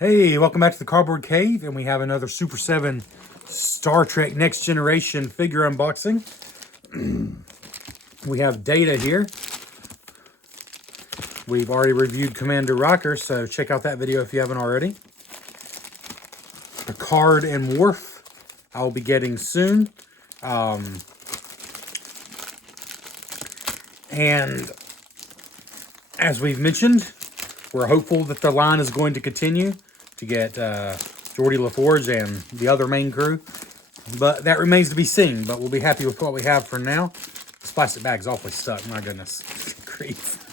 Hey, welcome back to the Cardboard Cave, and we have another Super 7 Star Trek Next Generation figure unboxing. We have Data here. We've already reviewed Commander Riker, so check out that video if you haven't already. Picard and Worf, I'll be getting soon. And as we've mentioned, we're hopeful that the line is going to continue to get Geordi LaForge and the other main crew. But that remains to be seen. But we'll be happy with what we have for now. This plastic bag's awfully stuck. My goodness. Grief.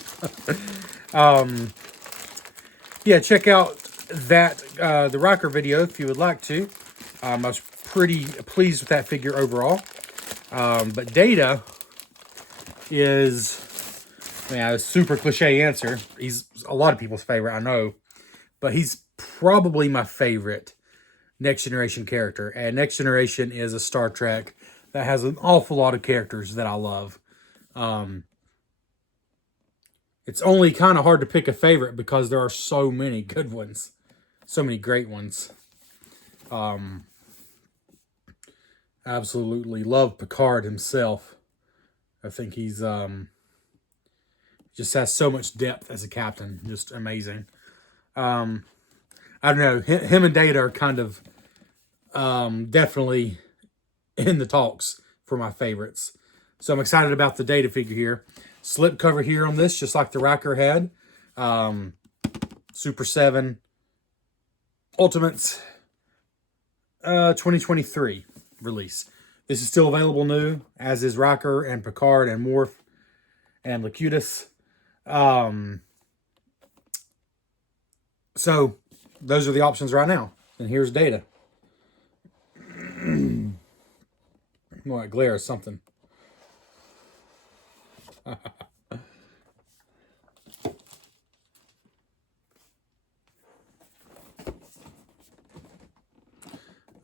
Yeah, check out that the Riker video if you would like to. I was pretty pleased with that figure overall. But Data is... Yeah, a super cliche answer. He's a lot of people's favorite, I know. But he's probably my favorite Next Generation character. And Next Generation is a Star Trek that has an awful lot of characters that I love. It's only kind of hard to pick a favorite because there are so many good ones. So many great ones. Absolutely love Picard himself. I think he's... just has so much depth as a captain. Just amazing. I don't know. Him and Data are kind of definitely in the talks for my favorites. So I'm excited about the Data figure here. Slip cover here on this, just like the Riker had. Super 7 Ultimates 2023 release. This is still available new, as is Riker and Picard and Worf and Locutus. So those are the options right now. And here's Data. More like glare or something. I'm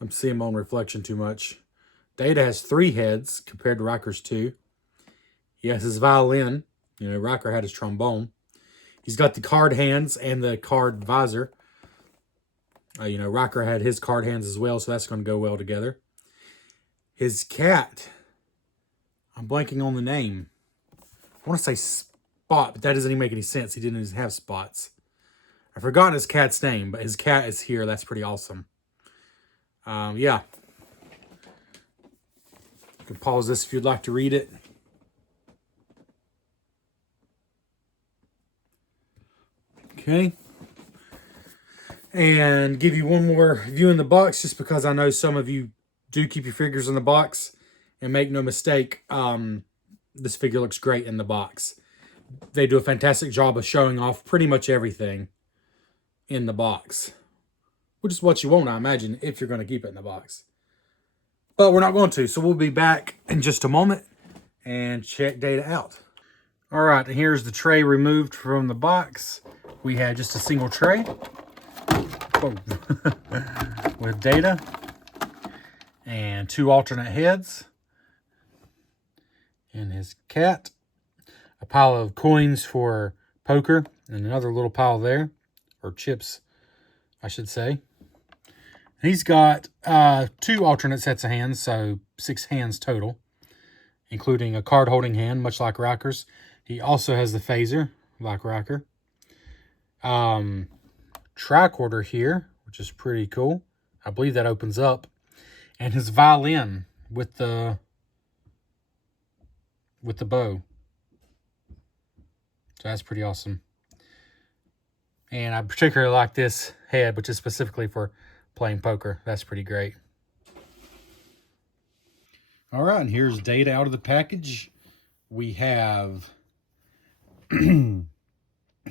seeing my own reflection too much. Data has 3 heads compared to Riker's 2. He has his violin. You know, Riker had his trombone. He's got the card hands and the card visor. You know, Riker had his card hands as well, so that's going to go well together. His cat, I'm blanking on the name. I want to say Spot, but that doesn't even make any sense. He didn't even have spots. I've forgotten his cat's name, but his cat is here. That's pretty awesome. Yeah. You can pause this if you'd like to read it. Okay. And give you one more view in the box, just because I know some of you do keep your figures in the box. And make no mistake, this figure looks great in the box. They do a fantastic job of showing off pretty much everything in the box. Which is what you want, I imagine, if you're going to keep it in the box. But we're not going to, so we'll be back in just a moment and check Data out. All right, and here's the tray removed from the box. We had just a single tray with Data and 2 alternate heads and his cat, a pile of coins for poker, and another little pile there, or chips, I should say. He's got 2 alternate sets of hands, so 6 hands total, including a card-holding hand, much like Riker's. He also has the phaser, like Riker. Tricorder here, which is pretty cool. I believe that opens up. And his violin with the bow. So that's pretty awesome. And I particularly like this head, which is specifically for playing poker. That's pretty great. All right, and here's Data out of the package. We have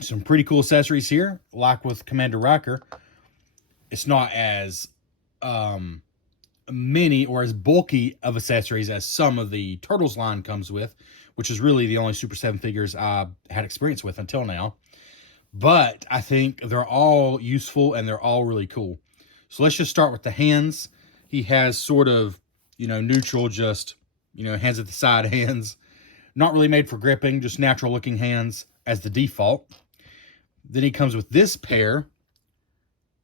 some pretty cool accessories here. Like with Commander Riker, it's not as many or as bulky of accessories as some of the Turtles line comes with, which is really the only Super 7 figures I had experience with until now. But I think they're all useful and they're all really cool. So let's just start with the hands. He has sort of, you know, neutral, just, you know, hands at the side hands. Not really made for gripping, just natural looking hands as the default. Then he comes with this pair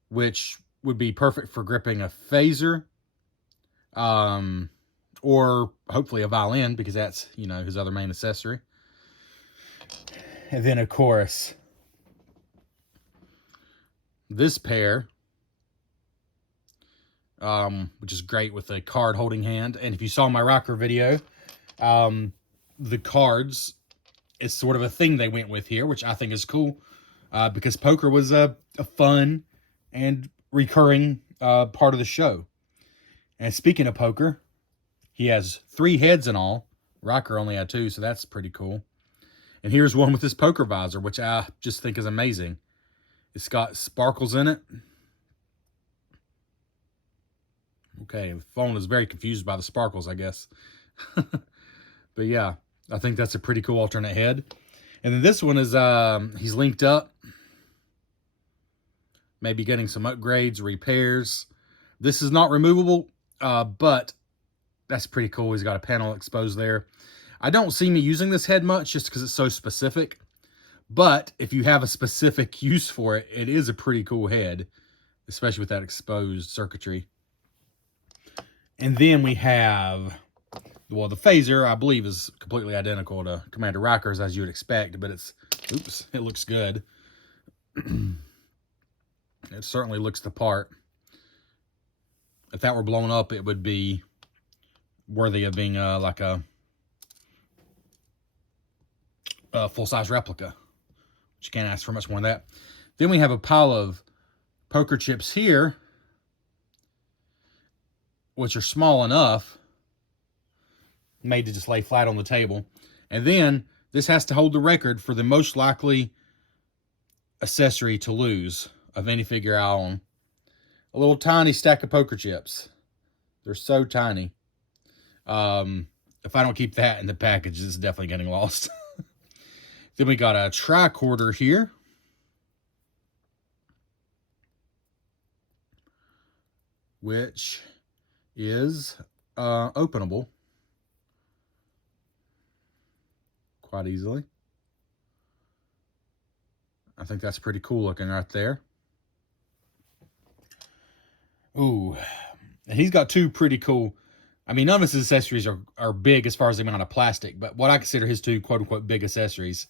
which would be perfect for gripping a phaser, or hopefully a violin, because that's, you know, his other main accessory. And then, of course, this pair, which is great with a card holding hand. And if you saw my Riker video, the cards is sort of a thing they went with here, which I think is cool, because poker was a fun and recurring part of the show. And speaking of poker, he has 3 heads in all. Riker only had 2, so that's pretty cool. And here's one with this poker visor, which I just think is amazing. It's got sparkles in it. Okay, the phone is very confused by the sparkles, I guess. But yeah, I think that's a pretty cool alternate head. And then this one is, he's linked up. Maybe getting some upgrades, repairs. This is not removable, but that's pretty cool. He's got a panel exposed there. I don't see me using this head much just because it's so specific. But if you have a specific use for it, it is a pretty cool head, especially with that exposed circuitry. And then we have, well, the phaser, I believe, is completely identical to Commander Riker's, as you would expect, but it's, oops, it looks good. It certainly looks the part. If that were blown up, it would be worthy of being like a full-size replica. But you can't ask for much more than that. Then we have a pile of poker chips here, which are small enough, made to just lay flat on the table. And then this has to hold the record for the most likely accessory to lose of any figure I own. A little tiny stack of poker chips. They're so tiny. If I don't keep that in the package, it's definitely getting lost. Then we got a tricorder here. Which is openable quite easily. I think that's pretty cool looking right there. Ooh, and he's got 2 pretty cool, I mean, none of his accessories are big as far as the amount of plastic, but what I consider his 2 quote-unquote big accessories.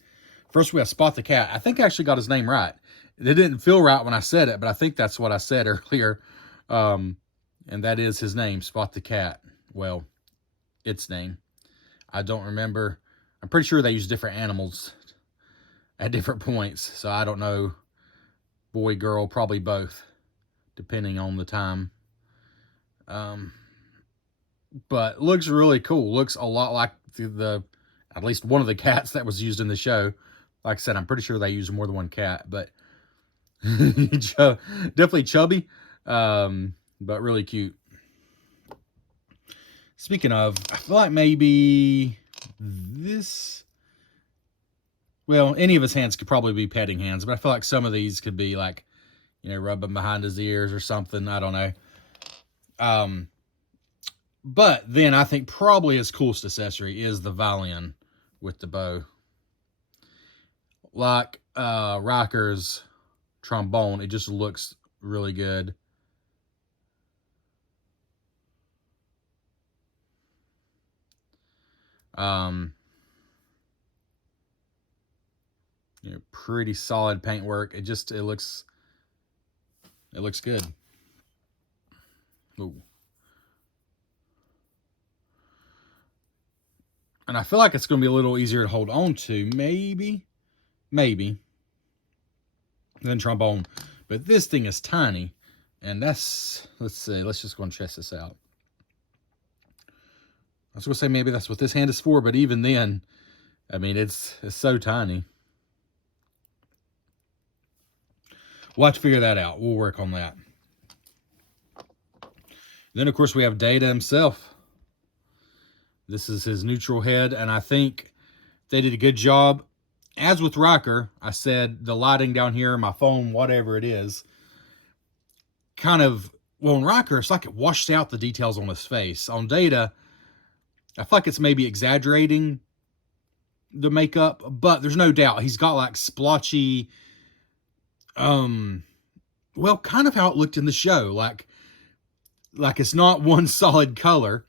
First, we have Spot the Cat. I think I actually got his name right. It didn't feel right when I said it, but I think that's what I said earlier. And that is his name, Spot the Cat. Well, its name. I don't remember. I'm pretty sure they use different animals at different points, so I don't know. Boy, girl, probably both, depending on the time. But looks really cool. Looks a lot like the at least one of the cats that was used in the show. Like I said, I'm pretty sure they use more than one cat, but definitely chubby, but really cute. Speaking of, I feel like maybe this, well, any of his hands could probably be petting hands, but I feel like some of these could be like, you know, rubbing behind his ears or something. I don't know. But then I think probably his coolest accessory is the violin with the bow. Like Riker's trombone, it just looks really good. You know, pretty solid paintwork. It looks good. Ooh. And I feel like it's going to be a little easier to hold on to, maybe, than trombone. But this thing is tiny, and that's, let's see, let's just go and test this out. I was going to say maybe that's what this hand is for, but even then, I mean, it's so tiny. We'll have to figure that out. We'll work on that. Then, of course, we have Data himself. This is his neutral head, and I think they did a good job. As with Riker, I said the lighting down here, my phone, whatever it is, kind of, well, in Riker, it's like it washed out the details on his face. On Data, I feel like it's maybe exaggerating the makeup, but there's no doubt he's got like splotchy, well, kind of how it looked in the show. Like it's not one solid color.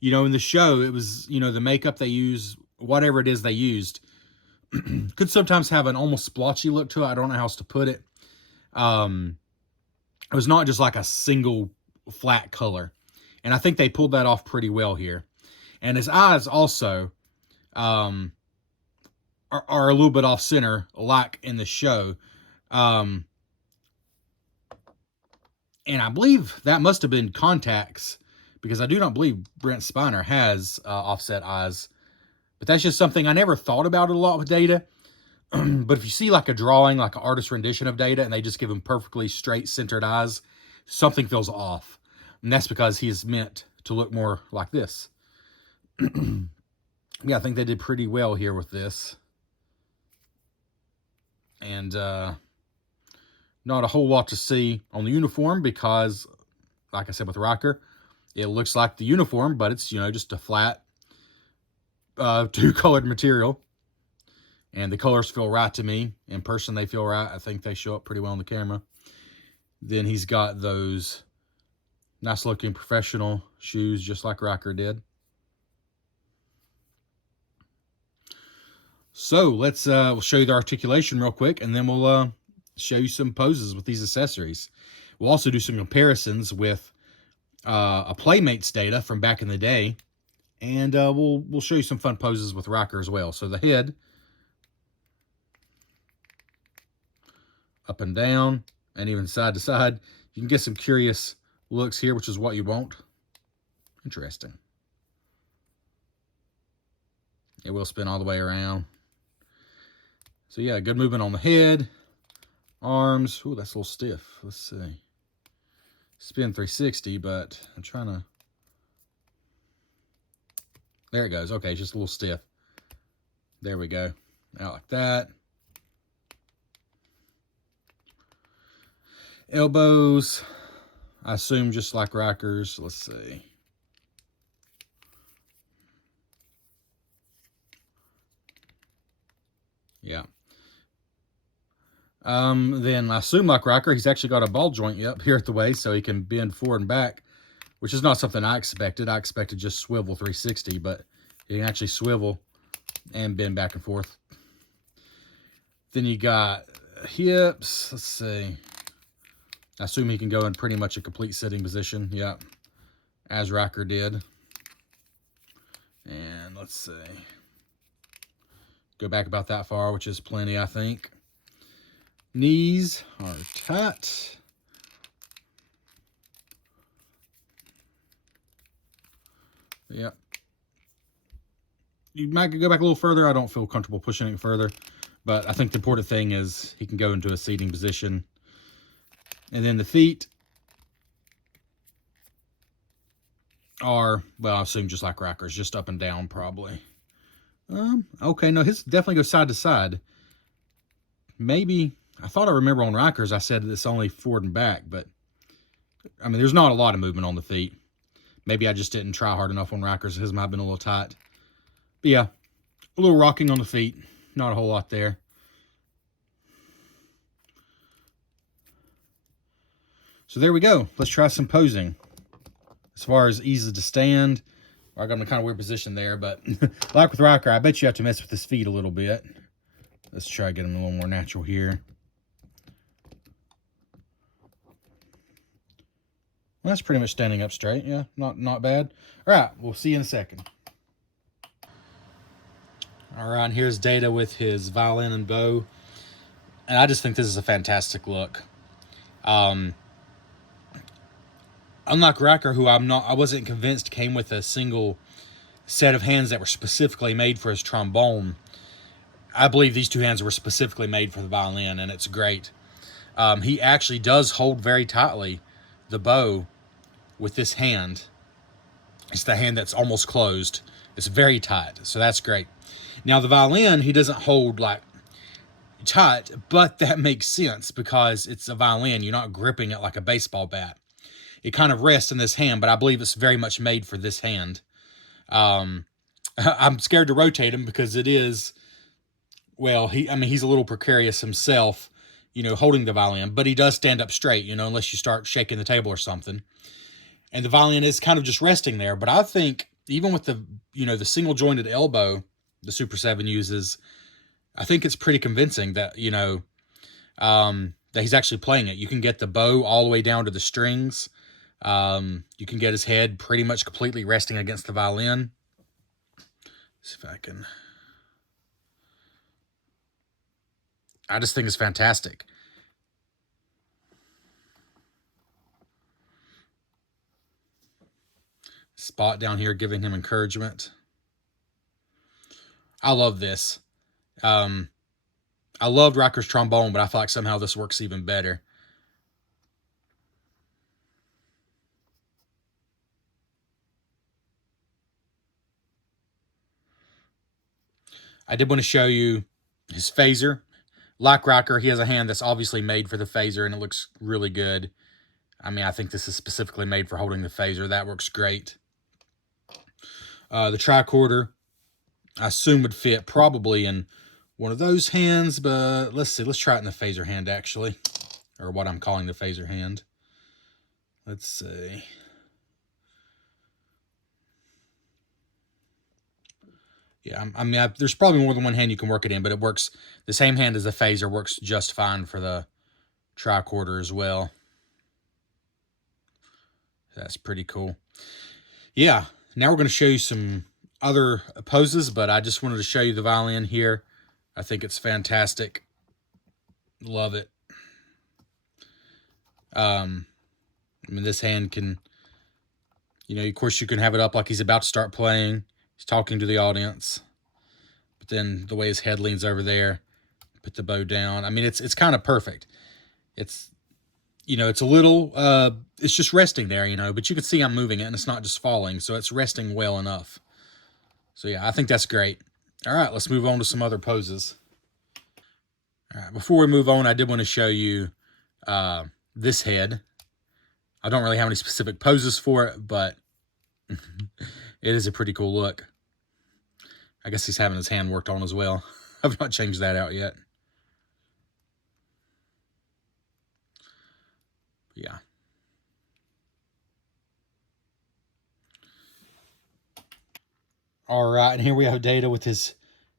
You know, in the show, it was, you know, the makeup they use, whatever it is they used, could sometimes have an almost splotchy look to it. I don't know how else to put it. It was not just like a single flat color. And I think they pulled that off pretty well here. And his eyes also are a little bit off center, like in the show. And I believe that must have been contacts, because I do not believe Brent Spiner has offset eyes. But that's just something I never thought about a lot with Data. But if you see like a drawing, like an artist rendition of Data, and they just give him perfectly straight centered eyes, something feels off. And that's because he is meant to look more like this. Yeah, I think they did pretty well here with this. And not a whole lot to see on the uniform because, like I said with Riker, it looks like the uniform, but it's, you know, just a flat two-colored material. And the colors feel right to me. In person, they feel right. I think they show up pretty well on the camera. Then he's got those nice-looking professional shoes, just like Riker did. So let's we'll show you the articulation real quick, and then we'll show you some poses with these accessories. We'll also do some comparisons with a playmates Data from back in the day, and we'll show you some fun poses with Riker as well. So the head, up and down, and even side to side. You can get some curious looks here, which is what you want. Interesting. It will spin all the way around. So yeah, good movement on the head. Arms. Ooh, that's a little stiff. Let's see. Spin 360, but I'm trying to... There it goes. Okay, it's just a little stiff. There we go. Out like that. Elbows, I assume just like Riker's. Let's see. Yeah. Then I assume like Riker, he's actually got a ball joint up here at the waist, so he can bend forward and back, which is not something I expected. I expected just swivel 360, but he can actually swivel and bend back and forth. Then you got hips. Let's see. I assume he can go in pretty much a complete sitting position. Yep. As Riker did. And let's see. Go back about that far, which is plenty, I think. Knees are tight. Yep. You might go back a little further. I don't feel comfortable pushing it further. But I think the important thing is he can go into a seating position. And then the feet are, well, I assume just like Riker's, just up and down probably. Okay, no, his definitely goes side to side. Maybe, I thought I remember on Riker's I said it's only forward and back, but I mean, there's not a lot of movement on the feet. Maybe I just didn't try hard enough on Riker's. His might have been a little tight. But yeah, a little rocking on the feet. Not a whole lot there. So there we go. Let's try some posing. As far as easy to stand, I got in a kind of weird position there, but like with Riker, I bet you have to mess with his feet a little bit. Let's try to get him a little more natural here. Well, that's pretty much standing up straight. Yeah, not bad. All right, we'll see you in a second. All right, here's Data with his violin and bow. And I just think this is a fantastic look. Unlike Riker, who I wasn't convinced came with a single set of hands that were specifically made for his trombone, I believe these two hands were specifically made for the violin, and it's great. He actually does hold very tightly the bow with this hand. It's the hand that's almost closed. It's very tight, so that's great. Now, the violin, he doesn't hold like tight, but that makes sense because it's a violin. You're not gripping it like a baseball bat. It kind of rests in this hand, but I believe it's very much made for this hand. I'm scared to rotate him because it is, well, he's a little precarious himself, you know, holding the violin, but he does stand up straight, you know, unless you start shaking the table or something. And the violin is kind of just resting there. But I think even with the, you know, the single jointed elbow the Super 7 uses, I think it's pretty convincing that, you know, that he's actually playing it. You can get the bow all the way down to the strings. You can get his head pretty much completely resting against the violin. Let's see if I can. I just think it's fantastic. Spot down here giving him encouragement. I love this. I loved Riker's trombone, but I feel like somehow this works even better. I did want to show you his phaser. Like Riker, he has a hand that's obviously made for the phaser, and it looks really good. I mean, I think this is specifically made for holding the phaser. That works great. The tricorder, I assume, would fit probably in one of those hands, but let's see. Let's try it in the phaser hand, actually, or what I'm calling the phaser hand. Let's see. Yeah, I mean, there's probably more than one hand you can work it in, but it works. The same hand as the phaser works just fine for the tricorder as well. That's pretty cool. Yeah, now we're going to show you some other poses, but I just wanted to show you the violin here. I think it's fantastic. Love it. I mean, this hand can, you know, of course you can have it up like he's about to start playing. He's talking to the audience. But then the way his head leans over there, put the bow down. I mean, it's kind of perfect. It's, you know, it's a little, it's just resting there, you know, but you can see I'm moving it and it's not just falling. So it's resting well enough. So yeah, I think that's great. All right, let's move on to some other poses. All right, before we move on, I did want to show you this head. I don't really have any specific poses for it, but it is a pretty cool look. I guess he's having his hand worked on as well. I've not changed that out yet. Yeah. All right, and here we have Data with his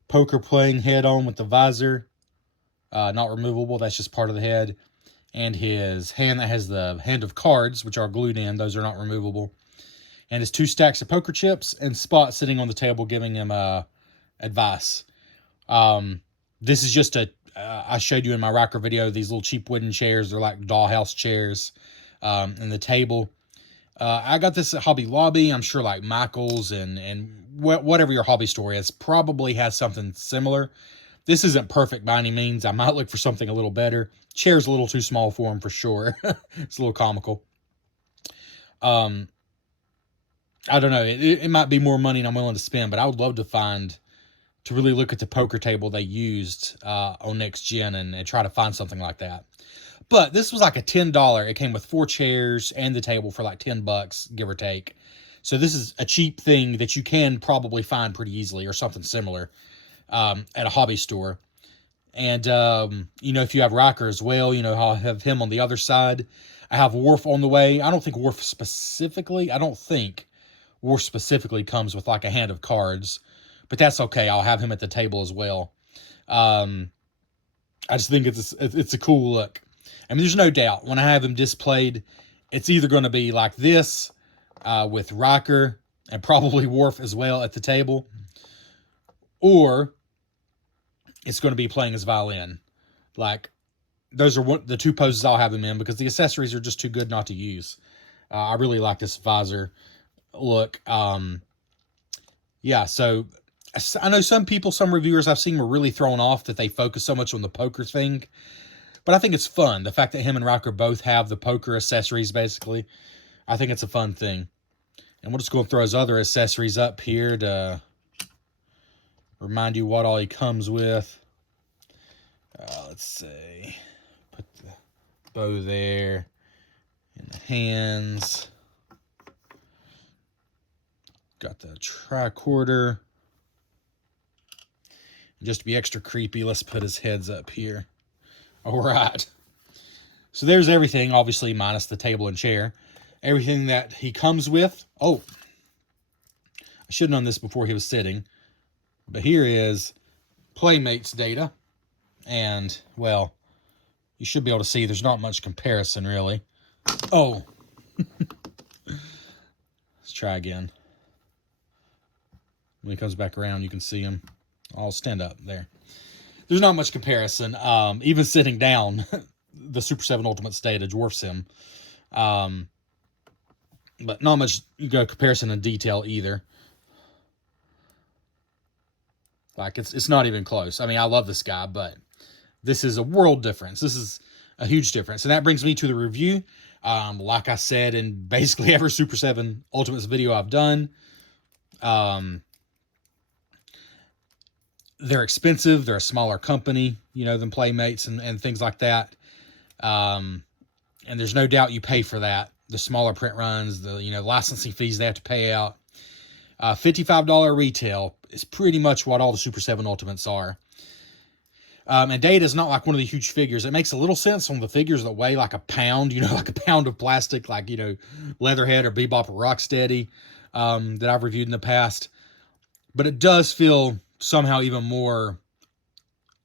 poker playing head on with the visor. Not removable, that's just part of the head. And his hand that has the hand of cards, which are glued in, those are not removable. And his 2 stacks of poker chips, and Spot sitting on the table giving him advice. This is just I showed you in my Riker video, these little cheap wooden chairs. They're like dollhouse chairs. And the table. I got this at Hobby Lobby. I'm sure like Michael's and whatever your hobby store is probably has something similar. This isn't perfect by any means. I might look for something a little better. Chair's a little too small for him for sure. It's a little comical. I don't know. It might be more money than I'm willing to spend, but I would love to really look at the poker table they used on Next Gen and try to find something like that. But this was like a $10. It came with 4 chairs and the table for like $10, give or take. So this is a cheap thing that you can probably find pretty easily or something similar at a hobby store. And, you know, if you have Riker as well, you know, I'll have him on the other side. I have Worf on the way. I don't think Worf specifically comes with like a hand of cards. But that's okay. I'll have him at the table as well. I just think it's a cool look. I mean, there's no doubt when I have them displayed, it's either going to be like this with Riker and probably Worf as well at the table, or it's going to be playing his violin. Like, those are the 2 poses I'll have them in because the accessories are just too good not to use. I really like this visor look. Yeah, so I know some reviewers I've seen were really thrown off that they focus so much on the poker thing. But I think it's fun. The fact that him and Riker both have the poker accessories, basically. I think it's a fun thing. And we'll just go and throw his other accessories up here to remind you what all he comes with. Let's see. Put the bow there. And the hands. Got the tricorder. Just to be extra creepy, let's put his heads up here. All right. So there's everything, obviously, minus the table and chair. Everything that he comes with. Oh, I should have known this before he was sitting. But here is playmates data. And, well, you should be able to see there's not much comparison, really. Oh. Let's try again. When he comes back around, you can see him. I'll stand up there. There's not much comparison. Even sitting down, the Super 7 Ultimates data dwarfs him. But not much comparison in detail either. Like, it's not even close. I mean, I love this guy, but this is a world difference. This is a huge difference. And that brings me to the review. Like I said, in basically every Super 7 Ultimates video I've done, they're expensive. They're a smaller company, than Playmates and things like that. And there's no doubt you pay for that. The smaller print runs, the, licensing fees they have to pay out. $55 retail is pretty much what all the Super 7 Ultimates are. And data is not like one of the huge figures. It makes a little sense on the figures that weigh like a pound, like a pound of plastic, like, Leatherhead or Bebop or Rocksteady, that I've reviewed in the past. But it does feel somehow even more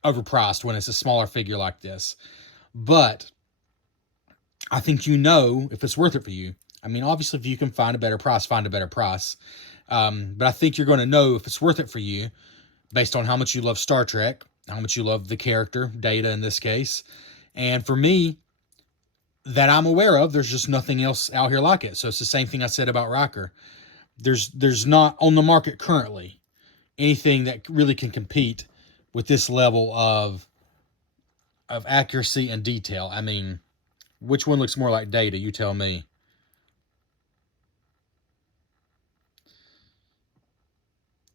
overpriced when it's a smaller figure like this. But I think if it's worth it for you. I mean, obviously, if you can find a better price, find a better price. But I think you're going to know if it's worth it for you based on how much you love Star Trek, how much you love the character, Data in this case. And for me, that I'm aware of, there's just nothing else out here like it. So it's the same thing I said about Riker. There's not on the market currently anything that really can compete with this level of accuracy and detail. I mean, which one looks more like Data? You tell me.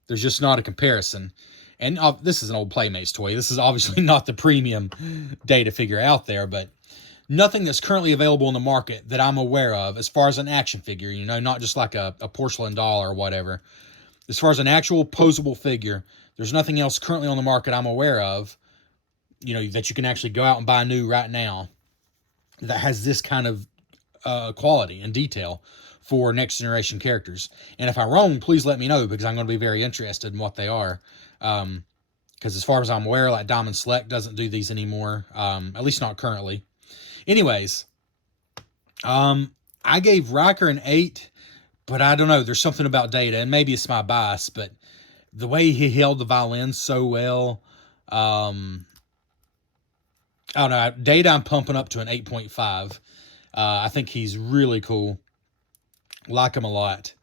There's just not a comparison. And this is an old Playmates toy. This is obviously not the premium Data figure out there, but nothing that's currently available in the market that I'm aware of as far as an action figure, not just like a porcelain doll or whatever. As far as an actual posable figure, there's nothing else currently on the market I'm aware of, that you can actually go out and buy new right now that has this kind of quality and detail for next generation characters. And if I'm wrong, please let me know, because I'm going to be very interested in what they are. Because as far as I'm aware, like Diamond Select doesn't do these anymore, at least not currently. Anyways, I gave Riker an 8, but I don't know. There's something about Data, and maybe it's my bias, but the way he held the violin so well, I don't know. Data, I'm pumping up to an 8.5. I think he's really cool. Like him a lot.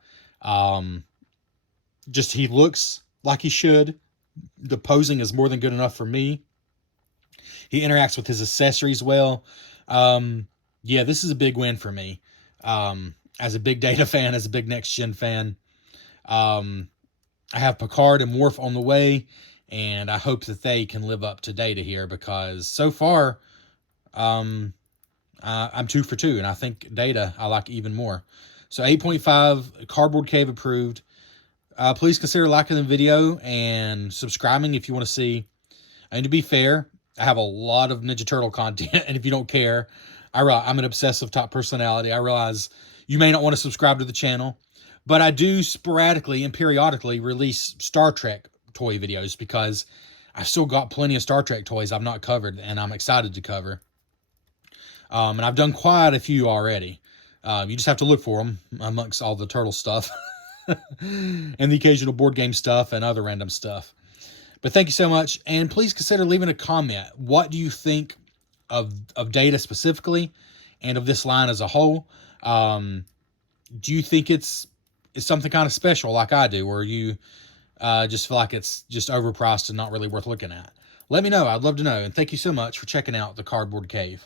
Just he looks like he should. The posing is more than good enough for me. He interacts with his accessories well. Yeah, this is a big win for me. As a big Data fan, as a big Next Gen fan. I have Picard and Worf on the way, and I hope that they can live up to Data here, because so far, I'm 2 for 2, and I think Data I like even more. So 8.5, Cardboard Cave approved. Please consider liking the video and subscribing if you want to see. And to be fair, I have a lot of Ninja Turtle content, and if you don't care, I'm an obsessive top personality. I realize you may not want to subscribe to the channel, but I do sporadically and periodically release Star Trek toy videos, because I've still got plenty of Star Trek toys I've not covered, and I'm excited to cover. And I've done quite a few already. You just have to look for them amongst all the turtle stuff and the occasional board game stuff and other random stuff. But thank you so much. And please consider leaving a comment. What do you think of Data specifically and of this line as a whole? Do you think it's something kind of special like I do, or you just feel like it's just overpriced and not really worth looking at? Let me know. I'd love to know. And thank you so much for checking out the Cardboard Cave.